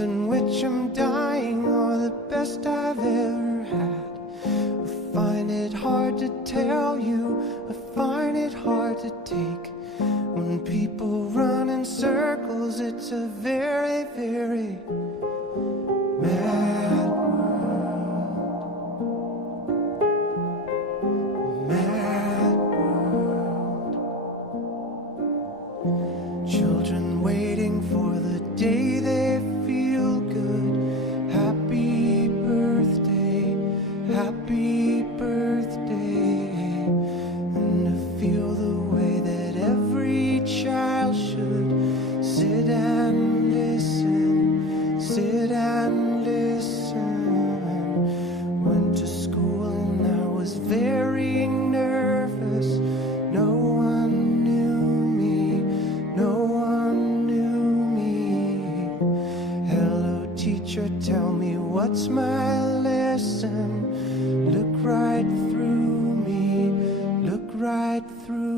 times in which I'm dying are the best I've ever had. I find it hard to tell you, I find it hard to take. When people run in circles, it's a very, very mad world. Mad world. Children waiting for the day they feel good. Happy birthday, happy birthday. And to feel the way that every child should sit and listen, sit and listen. Went to school and I was very nervous. No one knew me, no one knew me. Hello teacher, tell me what's my lesson. Look right through me, look right through